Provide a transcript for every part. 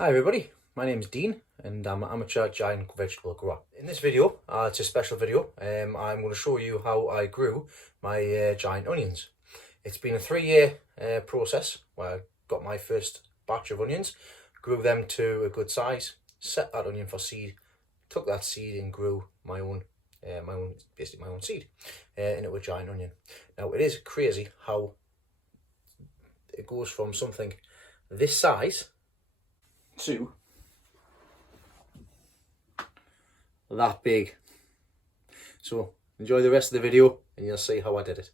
Hi everybody, my name is Dean and I'm an amateur giant vegetable grower. In this video, it's a special video, I'm going to show you how I grew my giant onions. It's been a 3-year process where I got my first batch of onions, grew them to a good size, set that onion for seed, took that seed and grew my own seed into a giant onion. Now it is crazy how it goes from something this size to that big. So enjoy the rest of the video and you'll see how I did it.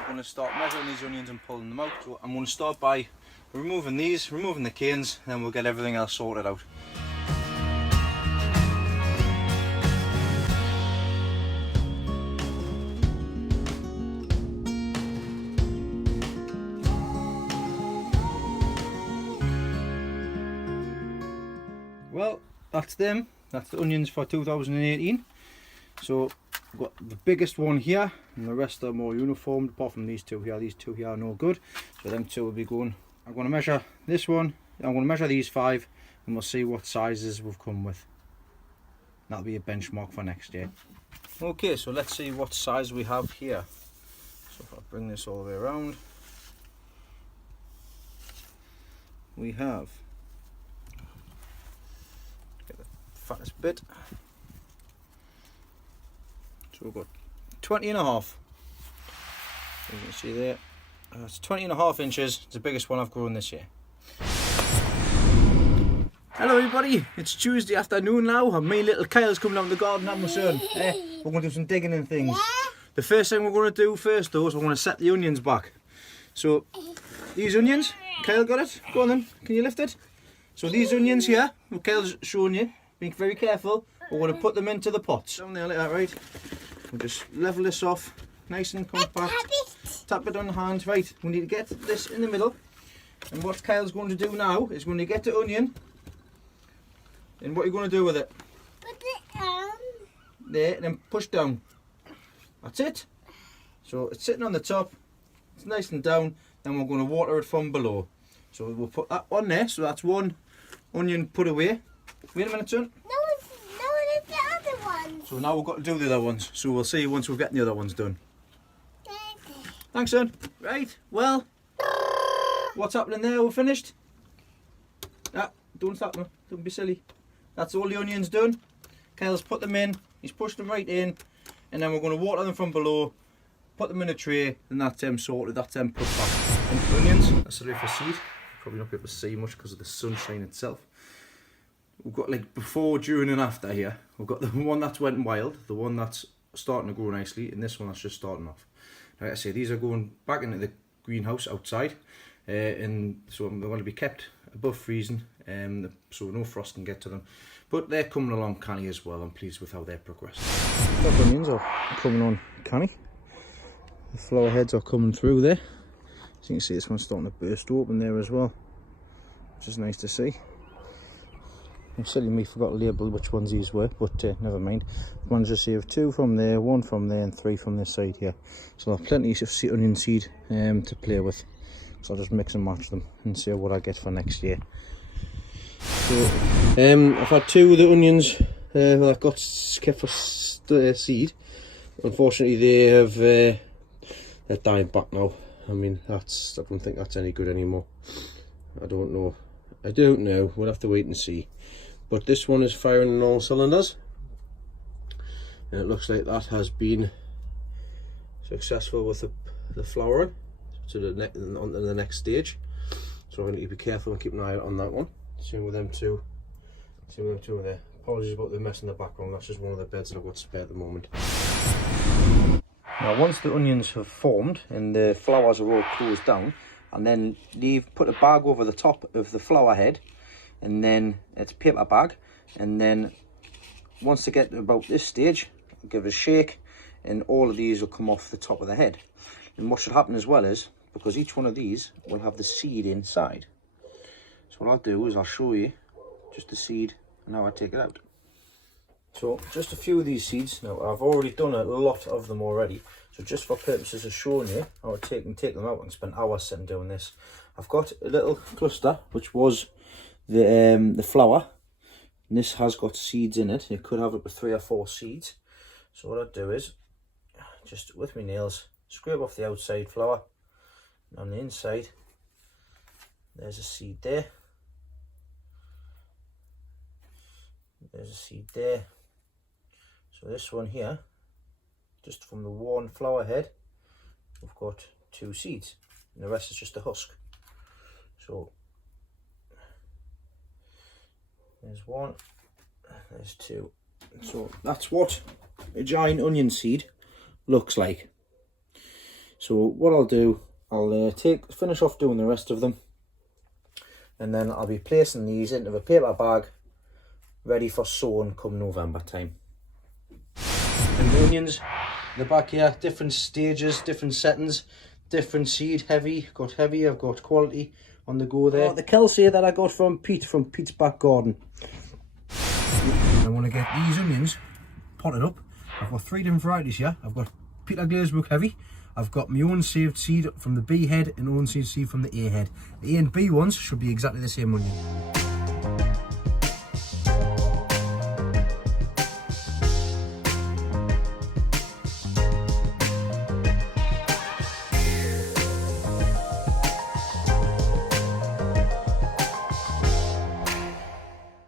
I'm going to start measuring these onions and pulling them out. So I'm going to start by removing the canes, and then we'll get everything else sorted out. Well, that's them. That's the onions for 2018. So we've got the biggest one here, and the rest are more uniform, apart from these two here. These two here are no good. So them two will be going. I'm going to measure this one. I'm going to measure these 5, and we'll see what sizes we've come with. That'll be a benchmark for next year. Okay, so let's see what size we have here. So if I bring this all the way around, we have, get the fattest bit, so we've got 20.5, as you can see there, it's 20.5 inches. It's the biggest one I've grown this year. Hello everybody, it's Tuesday afternoon now, and me little Kyle's coming out in the garden and my son. We're going to do some digging and things. The first thing we're going to do first though is we're going to set the onions back. So these onions, Kyle got it? Go on then, can you lift it? So these onions here, what Kyle's showing you, be very careful, we're going to put them into the pots. Down there like that, right? We'll just level this off, nice and compact. Tap it on the hand, right? We need to get this in the middle. And what Kyle's going to do now is when you get the onion, and what you're going to do with it? Put it down. There, and then push down. That's it. So it's sitting on the top, it's nice and down, then we're going to water it from below. So we'll put that on there, so that's one onion put away. Wait a minute, son. No, it's the other ones. So now we've got to do the other ones, so we'll see once we've got the other ones done. Okay. Thanks, son. Right, well, what's happening there? We're finished. Don't stop me, don't be silly. That's all the onions done. Kyle's put them in, he's pushed them right in, and then we're going to water them from below, put them in a tray, and that's them sorted, that's them put back. And onions, that's ready for seed. Probably not be able to see much because of the sunshine itself. We've got like before, during and after here. We've got the one that's went wild, the one that's starting to grow nicely, and this one that's just starting off. Like I say, these are going back into the greenhouse outside, and so they're going to be kept above freezing, so no frost can get to them. But they're coming along canny as well. I'm pleased with how they're progressing. The onions are coming on canny. The flower heads are coming through there. As you can see, this one's starting to burst open there as well, which is nice to see. I'm silly me, forgot to label which ones these were, but never mind. Ones just here, 2 from there, 1 from there, and 3 from this side here. So I'll have plenty of onion seed to play with. So I'll just mix and match them and see what I get for next year. So I've had 2 of the onions that I've got kept for seed. Unfortunately, they have they're dying back now. I mean, I don't think that's any good anymore. I don't know. We'll have to wait and see. But this one is firing on all cylinders, and it looks like that has been successful with the flowering to on the next stage. So I need to be careful and keep an eye out on that one. Same with them two. There. Apologies about the mess in the background. That's just one of the beds that I've got spare at the moment. Now, once the onions have formed and the flowers are all closed down, and then put a bag over the top of the flower head, and then it's a paper bag, and then once they get to about this stage, give it a shake, and all of these will come off the top of the head. And what should happen as well is, because each one of these will have the seed inside, so what I'll do is I'll show you just the seed and how I take it out. So just a few of these seeds. Now I've already done a lot of them already, so just for purposes of showing you how I take them out and spend hours sitting doing this, I've got a little cluster which was the flour. And this has got seeds in it. It could have up to 3 or 4 seeds. So what I'd do is, just with my nails, scrape off the outside flour. And on the inside, there's a seed there. There's a seed there. So this one here, just from the worn flour head, we've got 2 seeds. And the rest is just a husk. So there's 1, there's 2. So that's what a giant onion seed looks like. So what I'll do, I'll finish off doing the rest of them, and then I'll be placing these into a paper bag ready for sowing come November time. And the onions, the back here, different stages, different settings, different seed. Heavy, got heavy, I've got quality on the go there. The Kelsey that I got from Pete's back garden. I want to get these onions potted up. I've got 3 different varieties here. I've got Peter Glazebrook Heavy, I've got my own saved seed from the B head and own saved seed from the A head. The A and B ones should be exactly the same onion.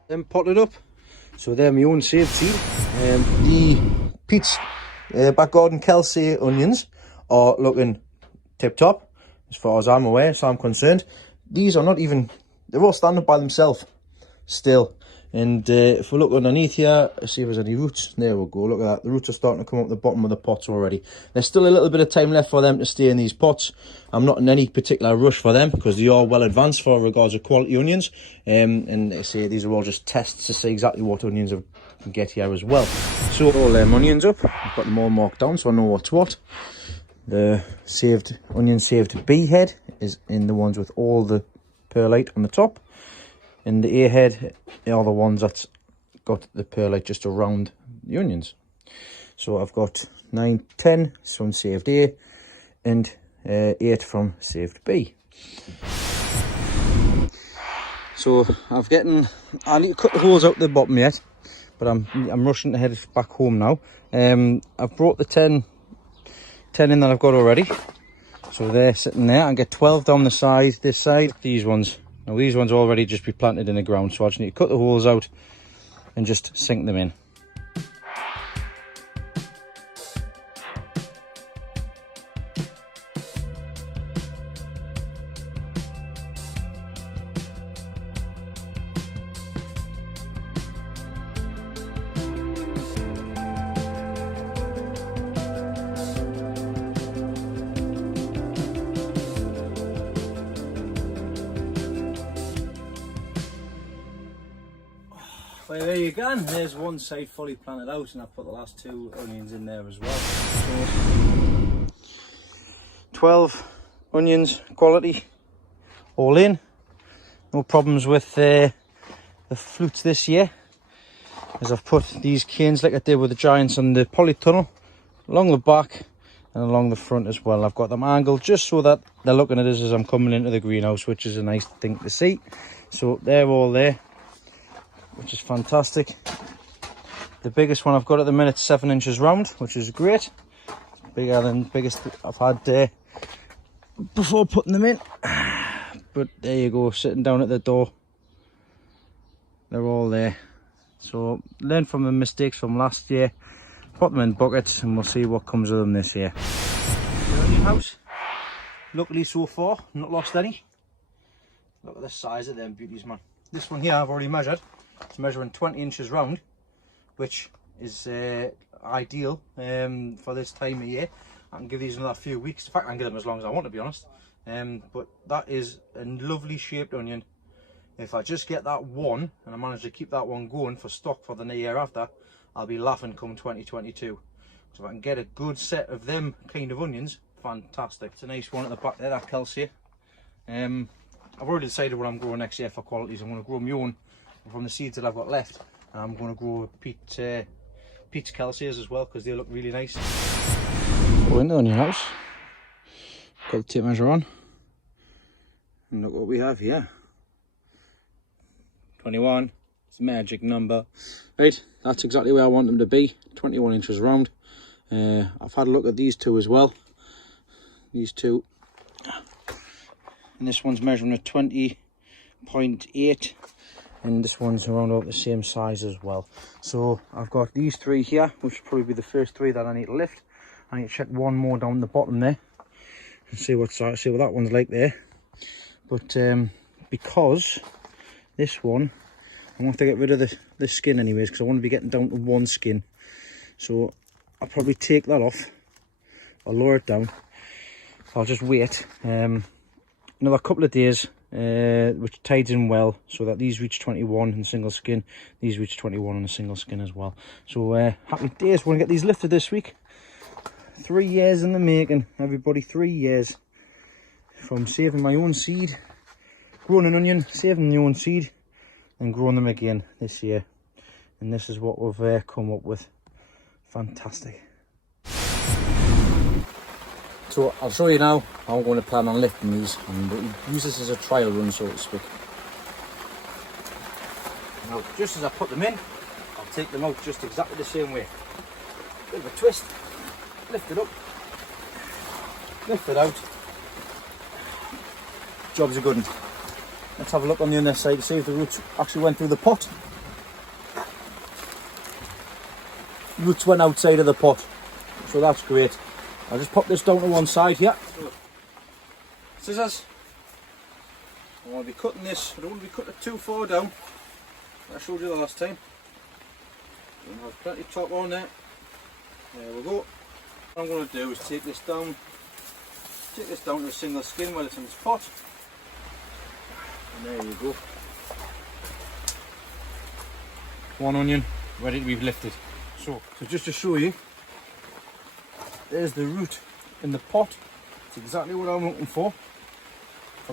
Them potted up, so they're my own saved seed. The Pete's back garden Kelsey onions are looking tip top as far as I'm aware, so I'm concerned. These are not even, they're all standing by themselves still. And if we look underneath here, see if there's any roots. There we go, look at that. The roots are starting to come up the bottom of the pots already. There's still a little bit of time left for them to stay in these pots. I'm not in any particular rush for them because they are well advanced for regards to quality onions. And I say these are all just tests to see exactly what onions I can get here as well. So all them onions up, I've got them all marked down so I know what's what. The onion saved B head is in the ones with all the perlite on the top. And the A head are the ones that's got the perlite just around the onions. So I've got 9, 10 from saved A and 8 from saved B. So I need to cut the holes out the bottom yet, but I'm rushing to head back home now. I've brought the 10 in that I've got already. So they're sitting there. I get 12 down the side, this side. These ones. Now these ones already just be planted in the ground, so I just need to cut the holes out and just sink them in. Well, there you go, there's one side fully planted out, and I've put the last 2 onions in there as well. So 12 onions, quality, all in. No problems with the flutes this year, as I've put these canes like I did with the giants on the polytunnel along the back and along the front as well. I've got them angled just so that they're looking at us as I'm coming into the greenhouse, which is a nice thing to see. So they're all there, which is fantastic. The biggest one I've got at the minute is 7 inches round, which is great. Bigger than biggest I've had before putting them in. But there you go, sitting down at the door. They're all there. So learn from the mistakes from last year, put them in buckets, and we'll see what comes of them this year. The onion house, luckily so far, not lost any. Look at the size of them beauties, man. This one here I've already measured. It's measuring 20 inches round, which is ideal for this time of year. I can give these another few weeks. In fact, I can give them as long as I want, to be honest. But that is a lovely shaped onion. If I just get that one, and I manage to keep that one going for stock for the year after, I'll be laughing come 2022. So if I can get a good set of them kind of onions, fantastic. It's a nice one at the back there, that Kelsey. I've already decided what I'm growing next year for qualities. I'm going to grow my own from the seeds that I've got left, and I'm going to grow Pete's Kelsey's as well, because they look really nice. Go in the onion house, got the tape measure on, and look what we have here. 21. It's a magic number. Right, that's exactly where I want them to be. 21 inches round. I've had a look at these two as well. These two. And this one's measuring at 20.8. And this one's around about the same size as well. So I've got these three here, which will probably be the first three that I need to lift. I need to check one more down the bottom there and see what that one's like there. But because this one, I want to get rid of the skin anyways, because I want to be getting down to one skin. So I'll probably take that off. I'll lower it down. I'll just wait another couple of days, which tides in well, so that these reach 21 in single skin, these reach 21 in a single skin as well. So happy days. We're going to get these lifted this week. 3 years in the making, everybody. 3 years from saving my own seed, growing an onion, saving my own seed, and growing them again this year. And this is what we've come up with. Fantastic. So I'll show you now how I'm going to plan on lifting these, and use this as a trial run, so to speak. Now, just as I put them in, I'll take them out just exactly the same way. Bit of a twist, lift it up, lift it out. Job's a good one. Let's have a look on the other side to see if the roots actually went through the pot. Roots went outside of the pot, so that's great. I'll just pop this down to one side here. Scissors. I want to be cutting this. I don't want to be cutting it too far down. I showed you the last time. There's plenty of top on there. There we go. What I'm going to do is take this down to a single skin while it's in this pot. And there you go. One onion ready to be lifted. So just to show you, there's the root in the pot. It's exactly what I'm looking for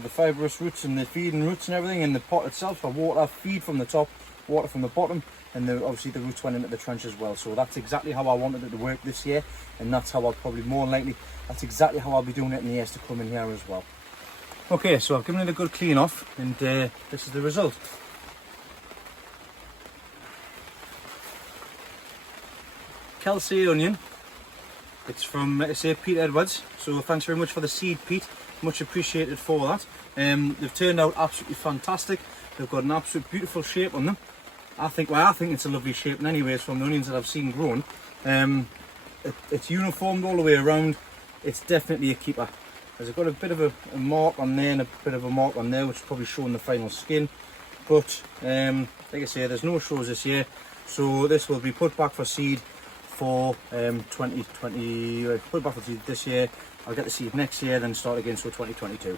the fibrous roots and the feeding roots and everything in the pot itself. For water, feed from the top, water from the bottom, and obviously the roots went into the trench as well. So that's exactly how I wanted it to work this year, and that's how I'll probably more than likely, that's exactly how I'll be doing it in the years to come in here as well. Okay, so I've given it a good clean off, and this is the result. Kelsey onion. It's from, like I say, Pete Edwards. So thanks very much for the seed, Pete. Much appreciated for that. They've turned out absolutely fantastic. They've got an absolute beautiful shape on them. I think it's a lovely shape, and anyways, from the onions that I've seen grown. It's uniformed all the way around. It's definitely a keeper. There's got a bit of a mark on there and a bit of a mark on there, which is probably showing the final skin. But like I say, there's no shows this year, so this will be put back for seed for 2020. Put back for seed this year. I'll get the seed next year, then start again, so 2022.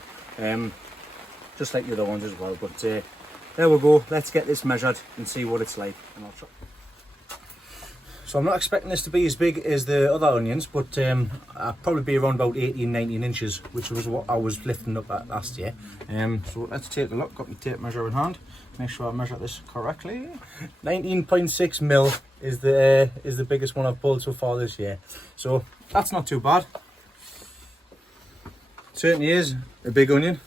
Just like the other ones as well. But there we go. Let's get this measured and see what it's like. And I'll try. So I'm not expecting this to be as big as the other onions, but I'll probably be around about 18-19 inches, which was what I was lifting up at last year. So let's take a look. Got my tape measure in hand. Make sure I measure this correctly. 19.6 mil is the biggest one I've pulled so far this year. So that's not too bad. Certainly is a big onion.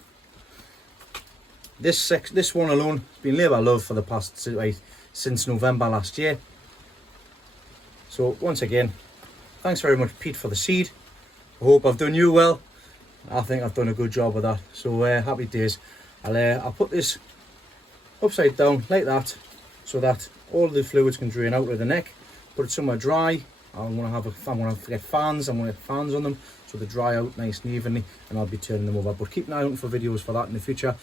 This one alone has been labour of love for the past since November last year. So once again, thanks very much, Pete, for the seed. I hope I've done you well. I think I've done a good job of that. So happy days. I'll put this upside down like that, so that all the fluids can drain out of the neck. Put it somewhere dry. I'm gonna get fans. I'm gonna get fans on them so they dry out nice and evenly, and I'll be turning them over. But keep an eye out for videos for that in the future.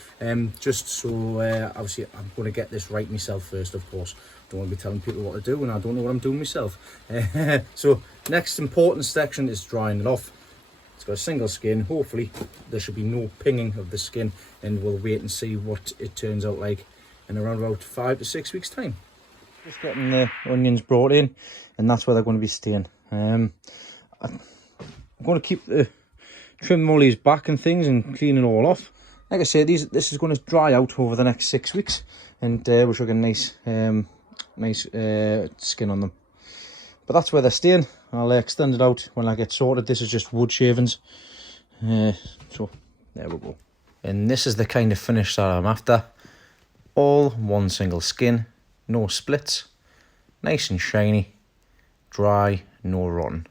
Just so obviously I'm going to get this right myself first, of course. Don't want to be telling people what to do when I don't know what I'm doing myself. So next important section is drying it off. It's got a single skin. Hopefully there should be no pinging of the skin, and we'll wait and see what it turns out like in around about 5 to 6 weeks time. Just getting the onions brought in, and that's where they're going to be staying. I'm going to keep trim all these back and things and clean it all off. Like I say, this is going to dry out over the next 6 weeks, and we should get a nice skin on them. But that's where they're staying. I'll extend it out when I get sorted. This is just wood shavings. So there we go. And this is the kind of finish that I'm after. All one single skin, no splits, nice and shiny, dry, no rotten.